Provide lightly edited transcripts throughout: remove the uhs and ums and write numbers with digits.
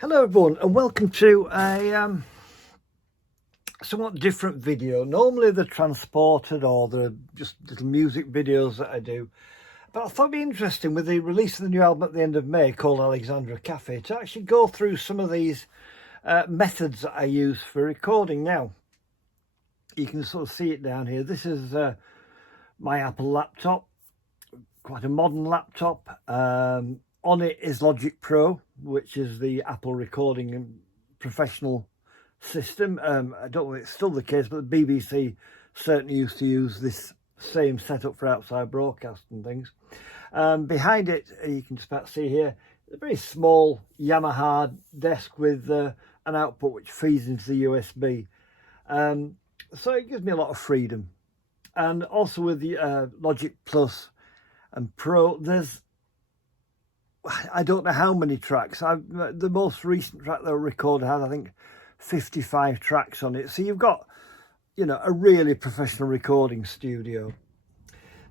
Hello everyone and welcome to a somewhat different video. Normally they're transported or they're just little music videos that I do, but I thought it'd be interesting with the release of the new album at the end of May called Alexandra Cafe to actually go through some of these methods that I use for recording. Now you can sort of see it down here. This is my Apple laptop, quite a modern laptop. On it is Logic Pro, which is the Apple recording and professional system. I don't know if it's still the case, but the BBC certainly used to use this same setup for outside broadcast and things. Behind it, you can just about see here, a very small Yamaha desk with an output which feeds into the USB. So it gives me a lot of freedom. And also with the Logic Plus and Pro, I don't know how many tracks. The most recent track that I recorded had, I think, 55 tracks on it. So you've got, a really professional recording studio.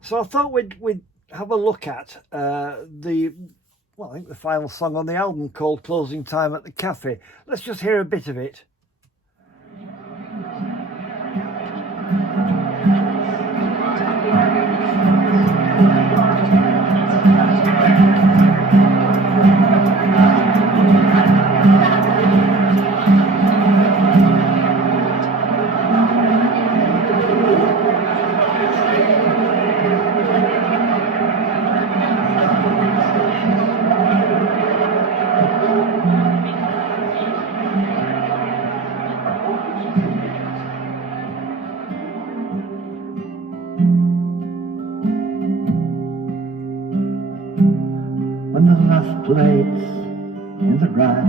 So I thought we'd have a look at I think the final song on the album called Closing Time at the Cafe. Let's just hear a bit of it. When the last plates in the rack.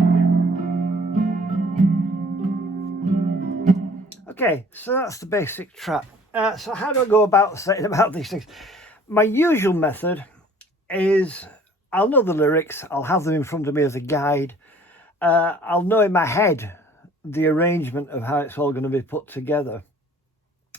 Okay, so that's the basic track. So how do I go about saying about these things? My usual method is I'll know the lyrics, I'll have them in front of me as a guide. I'll know in my head the arrangement of how it's all going to be put together.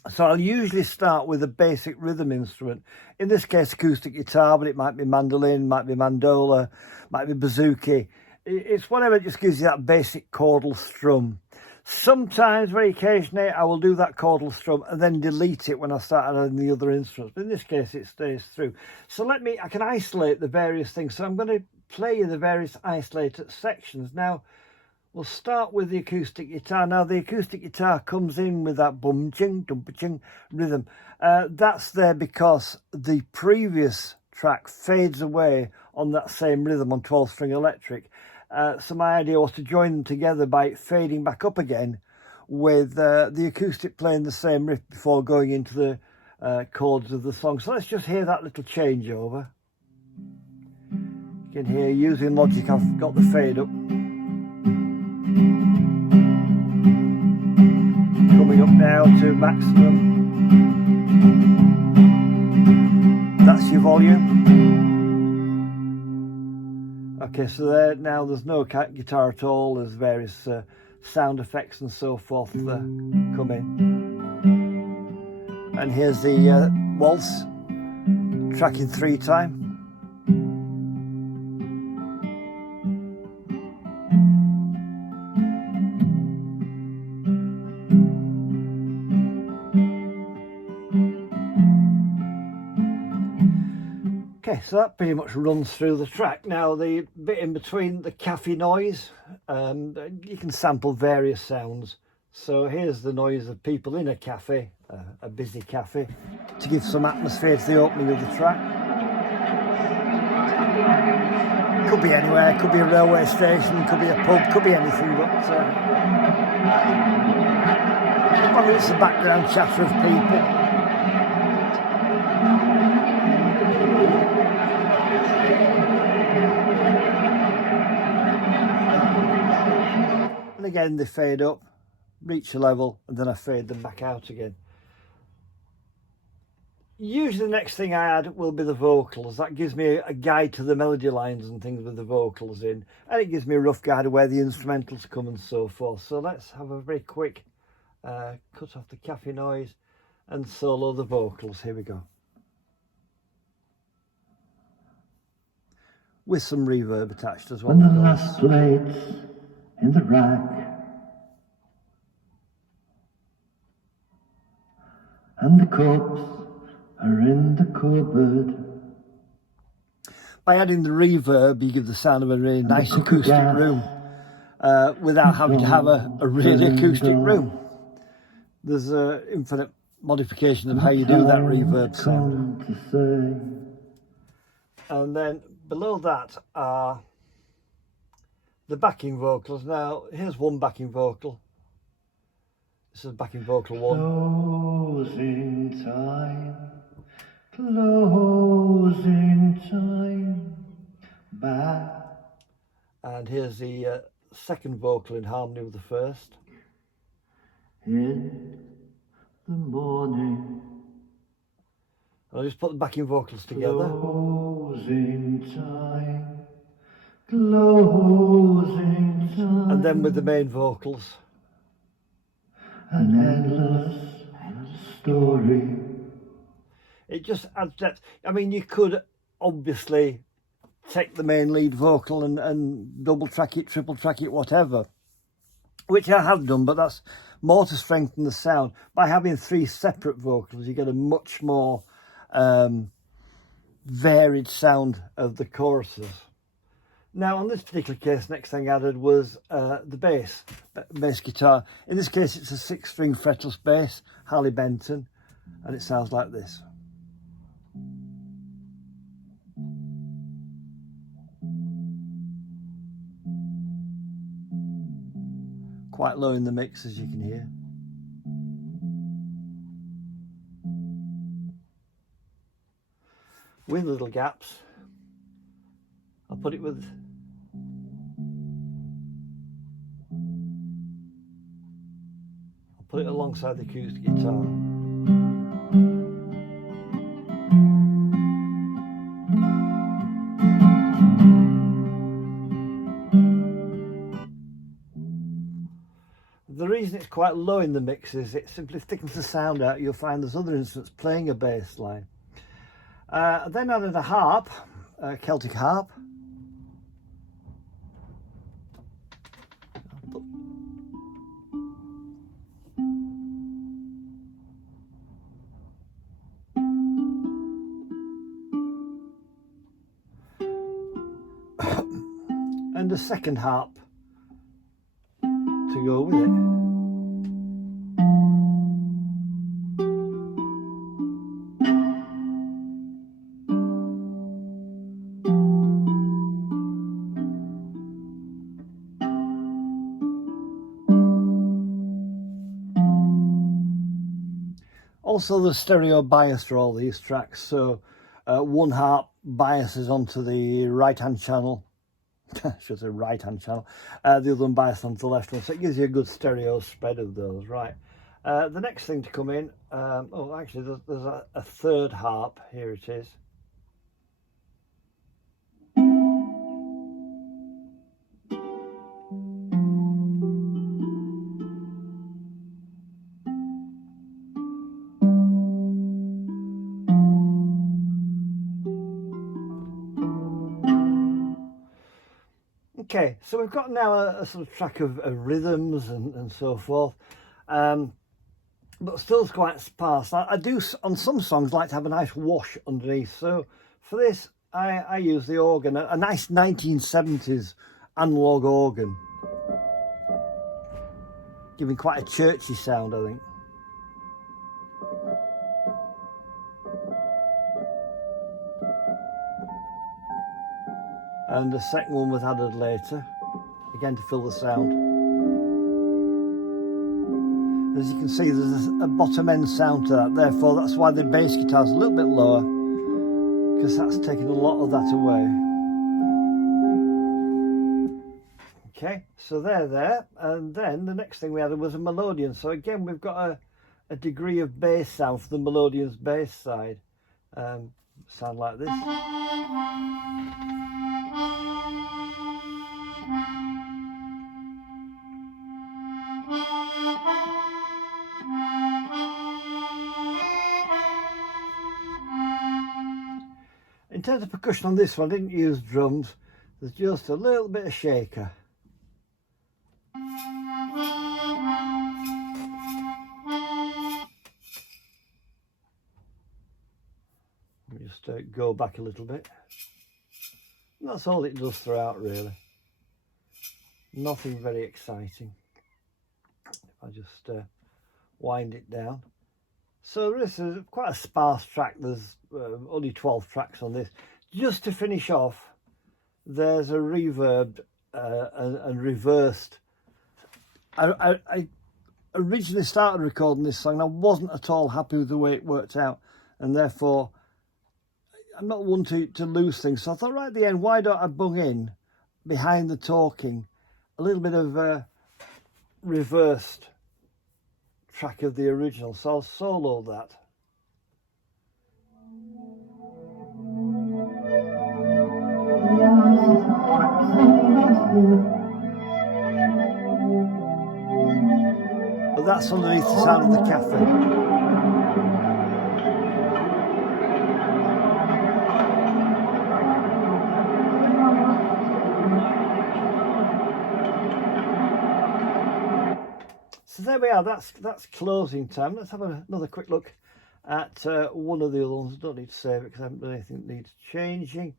So I'll usually start with a basic rhythm instrument. In this case, acoustic guitar, but it might be mandolin, might be mandola, might be bouzouki. It's whatever just gives you that basic chordal strum. Sometimes, very occasionally, I will do that chordal strum and then delete it when I start adding the other instruments. But in this case, it stays through. So I can isolate the various things. So I'm going to play you the various isolated sections. Now, we'll start with the acoustic guitar. Now, the acoustic guitar comes in with that bum-ching, dum-pa-ching rhythm. That's there because the previous track fades away on that same rhythm on 12-string electric. So my idea was to join them together by fading back up again with the acoustic playing the same riff before going into the chords of the song. So let's just hear that little changeover. You can hear using Logic, I've got the fade up. Coming up now to maximum. That's your volume. Okay, so now there's no guitar at all. There's various sound effects and so forth come in. And here's the waltz, tracking 3 time. Okay, so that pretty much runs through the track. Now, the bit in between, the cafe noise, you can sample various sounds. So here's the noise of people in a cafe, a busy cafe, to give some atmosphere to the opening of the track. Could be anywhere, could be a railway station, could be a pub, could be anything, but it's the background chatter of people. And again, they fade up, reach a level, and then I fade them back out again. Usually the next thing I add will be the vocals. That gives me a guide to the melody lines and things with the vocals in. And it gives me a rough guide of where the instrumentals come and so forth. So let's have a very quick cut off the cafe noise and solo the vocals. Here we go. With some reverb attached as well. When the last plates in the rack, and the cups are in the cupboard. By adding the reverb, you give the sound of a really nice acoustic room without having to have a really acoustic room. There's infinite modification of how you do that reverb sound. And then below that are the backing vocals. Now, here's one backing vocal. This is backing vocal 1. Closing time, closing time, back. And here's the second vocal in harmony with the first. In the morning, I'll just put the backing vocals together. closing time, closing time. And then with the main vocals. An endless story. It just adds depth. I mean, you could obviously take the main lead vocal and double track it, triple track it, whatever, which I have done, but that's more to strengthen the sound. By having 3 separate vocals, you get a much more varied sound of the choruses. Now, on this particular case, next thing I added was the bass guitar. In this case, it's a 6-string fretless bass, Harley Benton, and it sounds like this. Quite low in the mix, as you can hear. With little gaps. I'll put it with alongside the acoustic guitar. The reason it's quite low in the mix is it simply thickens the sound out. You'll find there's other instruments playing a bass line. I then added a harp, a Celtic harp. And a second harp to go with it. Also, the stereo bias for all these tracks, so one harp biases onto the right hand channel. I should say right hand channel, the other one biased onto the left one, so it gives you a good stereo spread of those. Right, the next thing to come in, oh actually there's a third harp. Here it is. Okay, so we've got now a sort of track of rhythms and so forth, but still quite sparse. I do, on some songs, like to have a nice wash underneath. So for this, I use the organ, a nice 1970s analog organ, giving quite a churchy sound, I think. And the second one was added later, again to fill the sound. As you can see, there's a bottom end sound to that, therefore that's why the bass guitar is a little bit lower, because that's taken a lot of that away. Okay, so they're there, and then the next thing we added was a melodeon. So again, we've got a degree of bass sound for the melodeon's bass side. Sound like this. In terms of percussion on this one, I didn't use drums. There's just a little bit of shaker. Let me just go back a little bit. And that's all it does throughout, really. Nothing very exciting. If I just wind it down. So this is quite a sparse track. There's only 12 tracks on this. Just to finish off, there's a reverbed and reversed. I originally started recording this song and I wasn't at all happy with the way it worked out, and therefore I'm not one to lose things. So I thought right at the end, why don't I bung in behind the talking a little bit of a reversed track of the original. So I'll solo that. But that's underneath the sound of the cafe. So there we are, that's closing time. Let's have another quick look at one of the other ones. Don't need to save it because I haven't done anything that needs changing.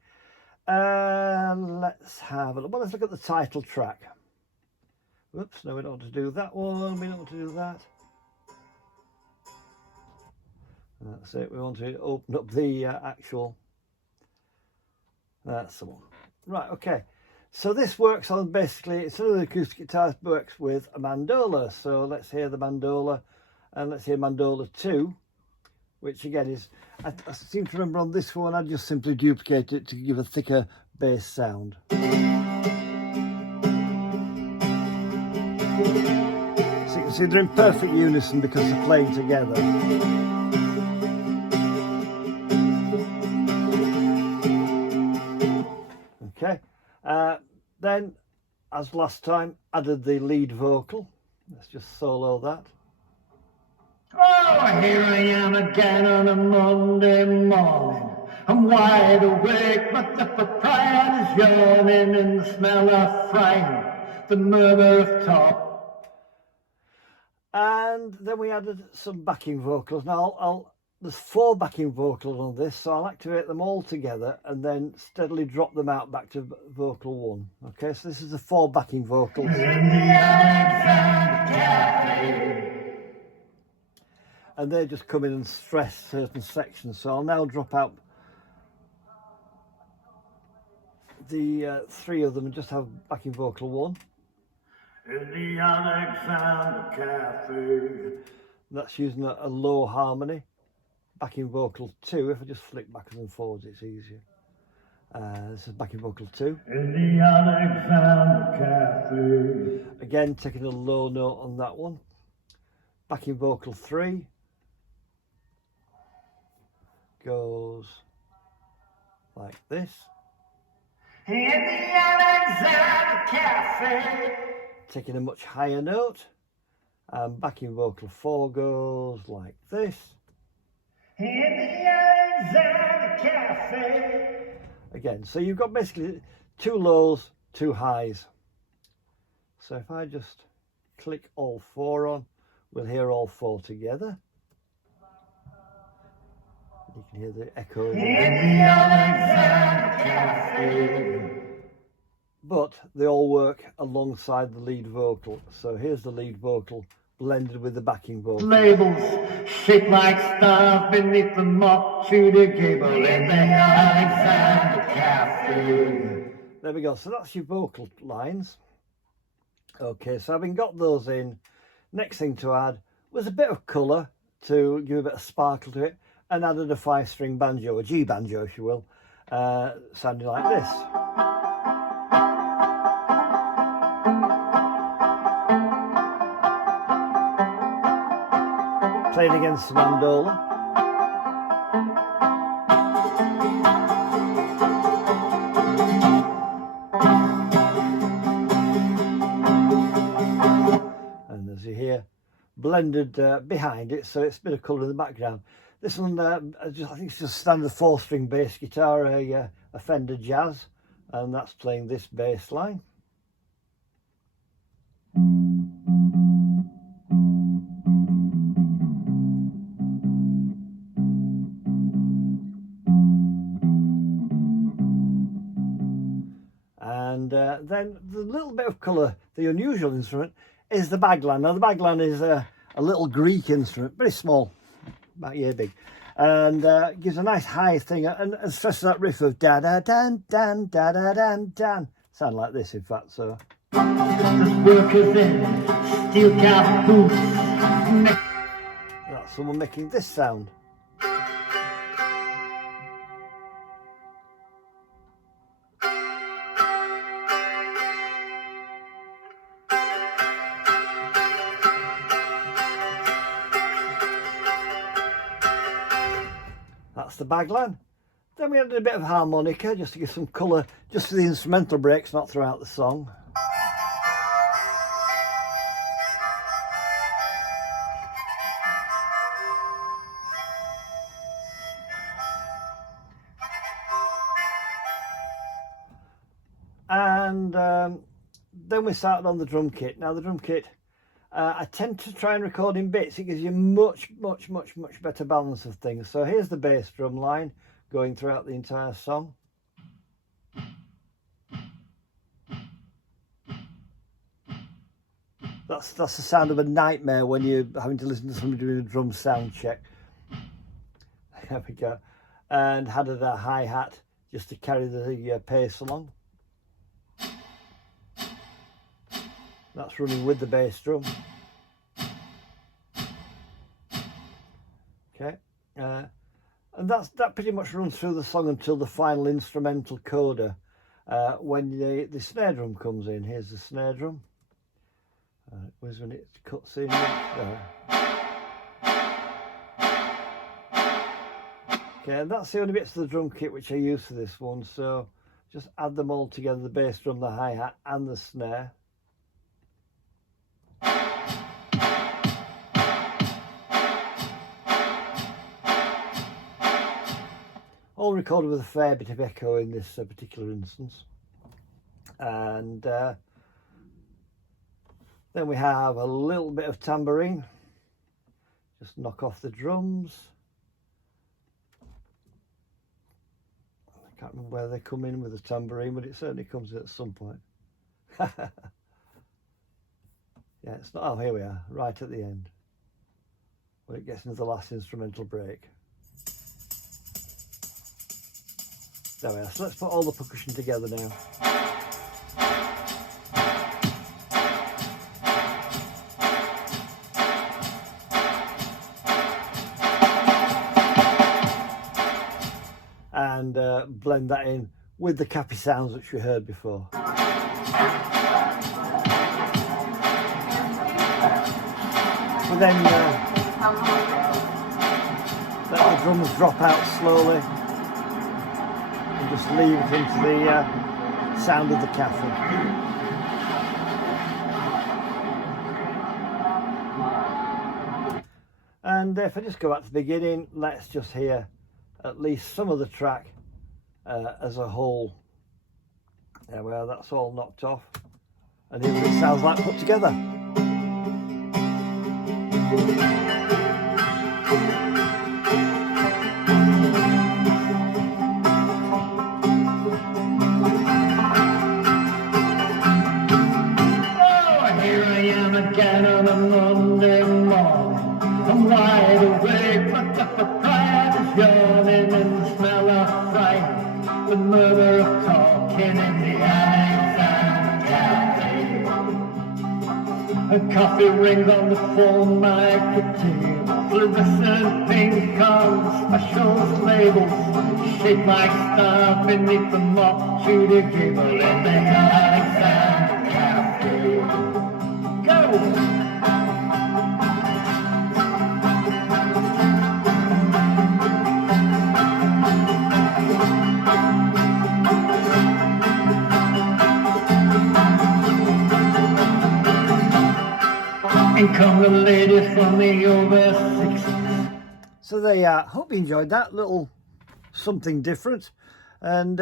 Let's have a look. Well, let's look at the title track. Whoops, no, we don't want to do that one. We don't want to do that. That's it. We want to open up the actual. That's the one. Right, okay. So this works on basically, it's another acoustic guitar, works with a mandola. So let's hear the mandola, and let's hear mandola 2, which again is, I seem to remember on this one, I just simply duplicate it to give a thicker bass sound. So you can see they're in perfect unison because they're playing together. Okay. Then, as last time, added the lead vocal. Let's just solo that. Oh, here I am again on a Monday morning. I'm wide awake, but the proprietor's yawning in the smell of frying, the murmur of talk. And then we added some backing vocals. Now, there's 4 backing vocals on this, so I'll activate them all together and then steadily drop them out back to vocal 1. Okay, so this is the 4 backing vocals. In the Alexander Cafe. And they just come in and stress certain sections. So I'll now drop out the 3 of them and just have backing vocal 1. In the Alexander Cafe. That's using a low harmony. Backing vocal 2, if I just flick backwards and forwards, it's easier. This is backing vocal 2. In the Alexander Cafe. Again, taking a low note on that one. Backing vocal 3 goes like this. In the Alexander Cafe. Taking a much higher note. And backing vocal 4 goes like this. In the Alexander Cafe. Again, so you've got basically 2 lows, 2 highs. So if I just click all 4 on, we'll hear all 4 together. You can hear the echo. In the Alexander Cafe. But they all work alongside the lead vocal. So here's the lead vocal blended with the backing vocal. Labels shaped like stars beneath the mock Tudor gable in the Alexander Cafe. There we go. So that's your vocal lines. Okay, so having got those in, next thing to add was a bit of colour to give a bit of sparkle to it, and added a 5-string banjo, a G banjo if you will, sounding like this. Played against the mandola. And as you hear, blended behind it, so it's a bit of colour in the background. This one, I think it's just standard 4-string bass guitar, a Fender Jazz, and that's playing this bass line. then the little bit of colour, the unusual instrument, is the baglan. Now the baglan is a little Greek instrument, very small, about a year big, and gives a nice high thing and stresses that riff of da da dan dan da da dan dan. Sound like this, in fact. So. Workers in steel cap boots. That's someone making this sound. That's the baglan. Then we added a bit of harmonica just to give some colour, just for the instrumental breaks, not throughout the song. And then we started on the drum kit. Now the drum kit, I tend to try and record in bits. It gives you much better balance of things. So here's the bass drum line going throughout the entire song. That's the sound of a nightmare when you're having to listen to somebody doing a drum sound check. There we go. And added a hi-hat just to carry the pace along. That's running with the bass drum. Okay, and that pretty much runs through the song until the final instrumental coda, when the snare drum comes in. Here's the snare drum. Where's when it cuts in? There. Okay, and that's the only bits of the drum kit which I use for this one. So just add them all together: the bass drum, the hi-hat, and the snare. All recorded with a fair bit of echo in this particular instance. And then we have a little bit of tambourine. Just knock off the drums. I can't remember where they come in with the tambourine, but it certainly comes in at some point. Yeah, it's not. Oh, here we are, right at the end, when it gets into the last instrumental break. There we are. So let's put all the percussion together now. And blend that in with the cappy sounds which we heard before. But then let the drums drop out slowly. Just leave it into the sound of the cafe. And if I just go back to the beginning, let's just hear at least some of the track as a whole. There we are, that's all knocked off. And here's what it sounds like put together. Again on a Monday morning, I'm wide awake, but the proprietor's yawning, and the smell of fright, the murmur of talking in the Alexander Cafe. A coffee rings on the phone, my table, fluorescent pink on specials labels, shape like star beneath the mock Tudor gable in the Alexander Cafe. And come the ladies from the over 60s. So there you are. Hope you enjoyed that little something different, and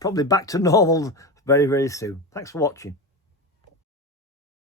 probably back to normal very soon. Thanks for watching.